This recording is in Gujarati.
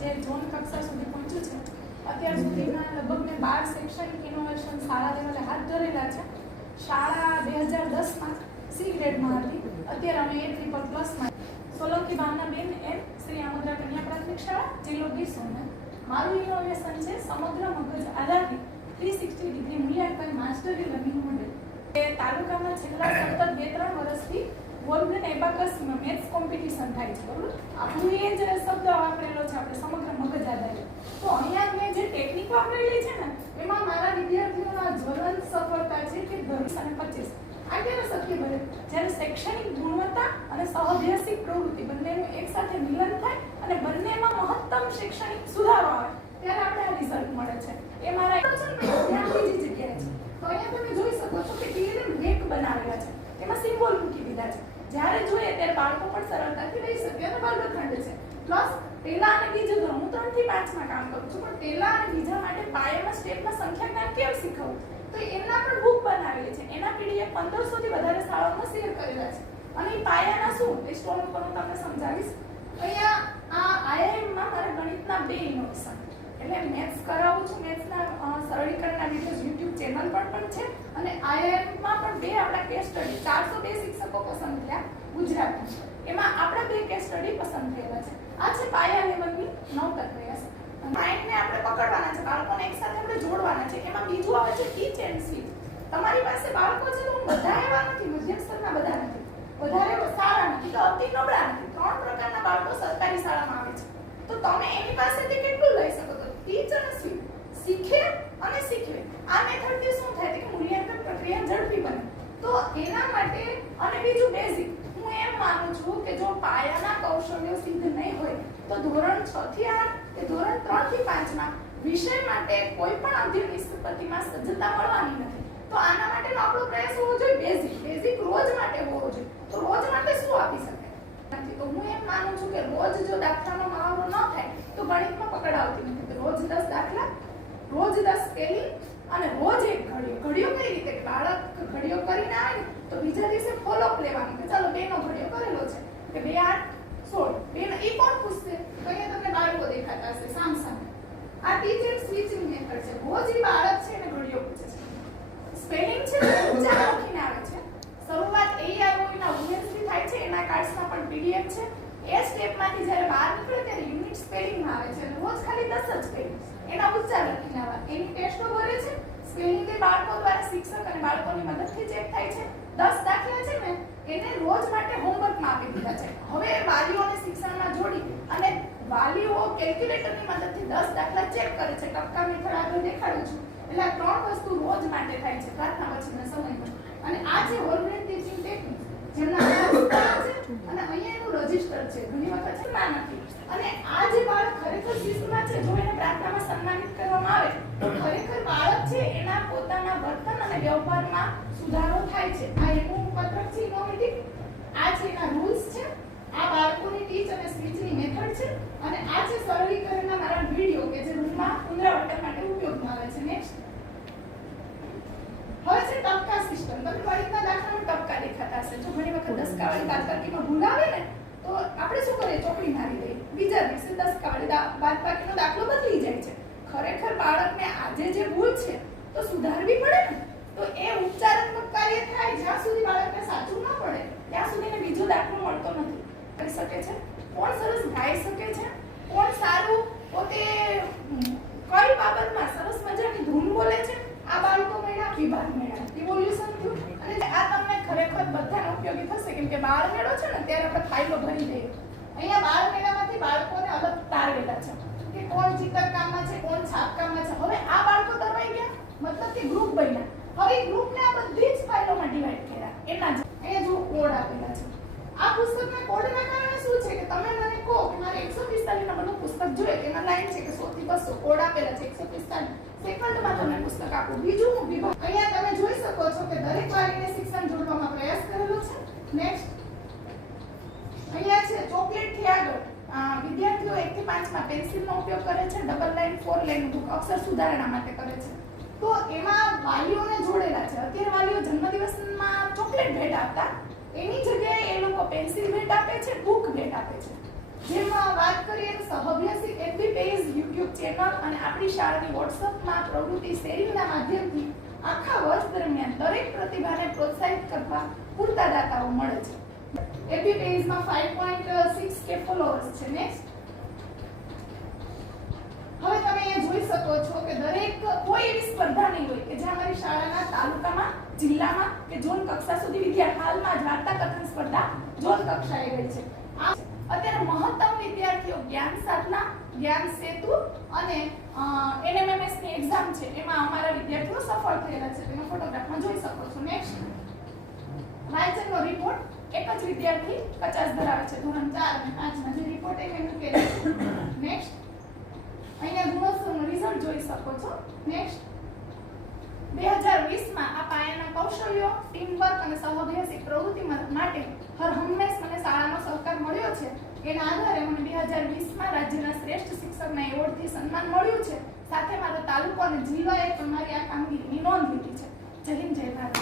જે ઝોન કક્ષા સુધી પહોંચ્યું છે. અત્યાર સુધીના લગભગ મેં 12 શૈક્ષણિક ઇનોવેશન શાળા લેવલે હાથ ધરેલા છે. શાળા 2010માં સી ગ્રેડમાં હતી, અત્યારે અમે A+++માં. સોલંકી ભાવનાબેન એમ, શ્રી આમોદરા કન્યા પ્રાથમિક શાળા, જિલ્લો ગીર સોમનાથ. મારું ઇનોવેશન છે સમગ્ર મગજ આધારિત 360 ડિગ્રી મૂલ્યાંકન માસ્ટરી લર્નિંગ મોડેલ. એ તાલુકામાં છેલ્લા સતત 2-3 વર્ષથી વર્લ્ડ એબાકસ મેથ્સ કોમ્પિટિશન થાય છે, બરોબર? આપણું એ જ શબ્દ વાપરેલો છે આપણે સમગ્ર મગજ આધારિત. તો અહીંયા મેં જે ટેકનિક વાપરેલી છે ને એમાં મારા વિદ્યાર્થીઓના જ્વલંત સફળતા છે કે 20 અને 25 આ કેવું શક્ય બને જ્યારે શૈક્ષણિક ગુણવત્તા અને સહઅભ્યાસિક પ્રવૃત્તિ બંનેનું એકસાથે મિલન થાય અને બંનેમાં મહત્તમ શૈક્ષણિક સુધારો આવે ત્યારે આપણે આ રિઝલ્ટ મળે છે. એ મારા ધ્યાન બીજી જગ્યાએ છે. તો અહીંયા તમે જોઈ શકો છો કે ટીએલએમ રેક બનાવેલા છે, એમાં સિમ્બોલ મૂકી દીધા છે. જ્યારે જોઈએ ત્યારે બાળકો પણ સરળતાથી લઈ શકે અને વર્ગખંડ છે. પ્લસ પહેલા અને બીજો ધોરણ, હું 3 થી 5 માં કામ કરું છું, પણ પહેલા અને બીજા માટે પાયામાં સ્ટેપમાં સંખ્યા જ્ઞાન કેમ શીખવવું તો એમના પણ બુક બનાવેલી છે. એના પીડીએફ 1500 થી વધારે શાળાઓમાં શેર કરેલા છે. અને એ પાયાના શું એ સ્ટોન પર હું તમને સમજાવીશ. અહીંયા આ આઈઆઈએમમાં મારા ગણિતના 2 ઇનોવેશન એટલે મેથ્સ કરાવું છું. મેથ્સના સરળીકરણના વિડિયોઝ YouTube ચેનલ પર પણ છે અને આઈઆઈએમમાં પણ 2 આપણા કેસ સ્ટડી 402 શિક્ષકો પસંદ થયા ગુજરાતમાં. એમાં આપણા 2 કેસ સ્ટડી પસંદ થયેલા છે. આ છે પાયા લેવલની 9 પ્રયાસ. માઇન્ડને આપણે પકડવાના છે, બાળકોને એકસાથે આપણે જોડવાના છે. એમાં બીજું આવે છે ટીચ એન્ડ સ્વીચ. તમારી પાસે બાળકો છે તો બધા એવા નથી, મધ્યમ સ્તરના બધા નથી, વધારે સારા નથી તો અતિ નબળા નથી. 3 પ્રકારના બાળકો સરકારી શાળામાં આવે છે. તો તમે એની પાસેથી કેટલું લઈ શકો તો ટીચ અને સ્વીચ, શીખે અને શીખવે. આ મેથડથી શું થાય કે મૂલ્યાંકન પ્રક્રિયા ઝડપી બને. તો એના માટે અને બીજું બેઝિક હું એમ માનું છું કે જો પાયાના કૌશલ્યો સિદ્ધ નહીં હોય તો ધોરણ 6 થી 8 કે ધોરણ 3 થી 5 માં વિષય માટે કોઈ પણ અધ્યયન નિષ્પત્તિમાં સજ્જતા મળવાની નથી. તો આના માટેનો આપણો પ્રયાસ હોવો જોઈએ બેઝિક રોજ માટે હોવો જોઈએ. તો રોજ માટે શું આપી શકાય નથી. તો હું એમ માનું છું કે રોજ જો દાખલાનો મહાવરો ન થાય તો ગણિતમાં પકડ આવતી નથી. તો રોજ 10 દાખલા, રોજ 10 સ્પેલિંગ અને રોજ એક ઘડિયો કઈ રીતે કે બાળક ઘડિયો કરીને આવે તો બીજા દિવસે ફોલોઅપ લેવાનું કે ચાલો 2 નો ઘડિયો કરેલો છે કે 2 8 16 2 એ કોણ પૂછશે? તો અહીંયા તમને બાળકો દેખાતા હશે સામસામે. આ ટીચ એન્ડ સ્વિચિંગ મેથડ છે. રોજ એ બાળક છે એને ઘડિયો પૂછે છે. સ્પેલિંગ છે ઉચ્ચાર લખીને આવે છે. શરૂઆત AIOE ના વુમેન્સથી થાય છે. એના કાર્ડ્સમાં પણ PDF છે. એ સ્ટેપમાંથી જ્યારે બહાર નીકળે ત્યારે યુનિટ સ્પેલિંગમાં આવે છે. રોજ ખાલી 10 જ સ્પેલિંગ એના ઉચ્ચાર લખીને આવે. એની ટેસ્ટો ભરે છે. સ્પેલિંગ તે બાળકો દ્વારા શિક્ષક અને બાળકોની મદદથી ચેક થાય છે. 10 દાખલા છે ને એને રોજ માટે હોમવર્કમાં આપી દીધા છે. હવે વાલીઓને શિક્ષણમાં જોડી અને વાલીઓ કેલ્ક્યુલેટરની મદદથી 10 દાખલા ચેક કરે છે. ટપકા મેથડ આગળ દેખાડું છું. એટલે આ 3 વસ્તુ રોજ માટે થાય છે પ્રાર્થના પછીના સમયમાં. અને આ છે હોલ બ્રેન ટીચિંગ ટેકનિક જેમના છે અને અહીંયા એનું રજિસ્ટર છે. ઘણી વખત છે ના નથી. અને આ જે બાળક ખરેખર શિસ્તમાં છે જો એને પ્રાર્થનામાં સન્માનિત કરવામાં આવે તો ખરેખર બાળક છે એના પોતાના વર્તન અને વ્યવહારમાં સુધારો થાય છે. આ એનું પત્રક છે ઇનોવેટિવ. આ છે એના રૂલ્સ છે. આ બાળકોની ટીચ અને સ્પીચની મેથડ છે. અને આ છે સરળીકરણના મારા વિડિયો કે જે રૂમમાં પુનરાવર્તન માટે ઉપયોગમાં આવે છે. નેક્સ્ટ હવે છે ટપકા સિસ્ટમ. તમને ગણિતના દાખલામાં ટપકા દેખાતા હશે. જો ઘણી વખત દસકાવાળી બાદબાકીમાં ભૂલ આવે ને તો આપણે શું કરીએ ચોકડી મારી દઈએ. બીજા દિવસે દસકાવાળી બાદબાકીનો દાખલો બદલી જાય છે. ખરેખર બાળકને આજે જે ભૂલ છે તો સુધારવી પડે ને. તો એ ઉપચારાત્મક કાર્ય થાય જ્યાં સુધી બાળકને સાચું ન પડે ત્યાં સુધી એને બીજો દાખલો મળતો નથી. કરી શકે છે કોણ સરસ ગાઈ શકે છે, કોણ સારું પોતે કઈ બાબતમાં સરસ મજાની ધૂન બોલે છે. આ બાળકો મેળા વિભાગ મેળા ઇવોલ્યુશન થયું. અને આ તમને ખરેખર બધાને ઉપયોગી થશે કેમ કે બાળ મેળો છે ને ત્યારે આપણે ફાઇલો ભરી દઈએ. અહીંયા બાળ મેળામાંથી બાળકોને અલગ તારવેલા છે કે કોણ ચિત્રકામમાં છે, કોણ છાપકામમાં છે. હવે આ બાળકો તરવાઈ ગયા મતલબ કે ગ્રુપ બન્યા. હવે ગ્રુપને આ બધી જ ફાઇલોમાં ડિવાઈડ કર્યા. એના જ અહીંયા જો કોડ આપેલા છે. આ પુસ્તકના કોડના કારણે શું છે કે તમે મને કહો કે મારે 145 નંબરનું પુસ્તક જોઈએ. એમાં લાઈન છે કે 100 થી 200 કોડ આપેલા છે. 145 સેકન્ડમાં તમને પુસ્તક આપું. બીજું વિભાગ અહીંયા તમે જોઈ શકો છો કે દરેક વાલીને શિક્ષણ જોડવામાં પ્રયાસ કરેલો છે. નેક્સ્ટ અહીંયા છે ચોકલેટ થી આગળ વિદ્યાર્થીઓ 1 થી 5 માં પેન્સિલનો ઉપયોગ કરે છે. ડબલ લાઈન 4 લાઈન બુક અક્ષર સુધારણા માટે કરે છે. તો એમાં વાલીઓને જોડેલા છે. અત્યારે વાલીઓ જન્મદિવસમાં ચોકલેટ ભેટ આપતા એની જગ્યાએ એ લોકો પેન્સિલ ભેટ આપે છે, બુક ભેટ આપે છે. જેમાં વાત કરીએ તો સહઅભ્યાસિક એક બી ચેનલ અને આપણી શાળાની વોટ્સઅપમાં પ્રવૃત્તિ શેરિંગના માધ્યમથી આખા વર્ષ દરમિયાન દરેક પ્રતિભાને પ્રોત્સાહિત કરવા પૂરતા દાતાઓ મળે છે. એબી પેજમાં 5.6k ફોલોઅર્સ છે. નેક્સ્ટ, હવે તમે અહીંયા જોઈ શકો છો કે દરેક કોઈ એવી સ્પર્ધા નહીં હોય કે જે અમારી શાળાના તાલુકામાં, જિલ્લામાં કે ઝોન કક્ષા સુધી વિદ્યાર્થી હાલમાં જ વાર્તા કથન સ્પર્ધા ઝોન કક્ષાએ ગઈ છે. અત્યારે મહત્તમ વિદ્યાર્થીઓ જ્ઞાન સાધના, જ્ઞાન સેતુ અને NMMS ની એક્ઝામ છે એમાં અમારા વિદ્યાર્થીઓ સફળ થયેલા છે. તેનો ફોટોગ્રાફમાં જોઈ શકો છો. નેક્સ્ટ, વાંચનનો રિપોર્ટ એક જ વિદ્યાર્થી 50 ધરાવે છે ધોરણ 4 અને 5 ના જે રિપોર્ટ એ મેં મૂકેલો છે. નેક્સ્ટ, અહીંયા ગુણોત્સવનું રિઝલ્ટ જોઈ શકો છો. નેક્સ્ટ, 2020 માં આ પાયાના કૌશલ્યો, ટીમ વર્ક અને સહઅભ્યાસિક પ્રવૃત્તિ માટે હર હંમેશ મને શાળાનો સહકાર મળ્યો છે. એના આધારે મને 2020 માં રાજ્યના શ્રેષ્ઠ શિક્ષકના એવોર્ડથી સન્માન મળ્યું છે. સાથે મારો તાલુકો અને જિલ્લાએ પણ મારી આ કામગીરીની નોંધ લીધી છે. જય હિન્દ, જય ભારત.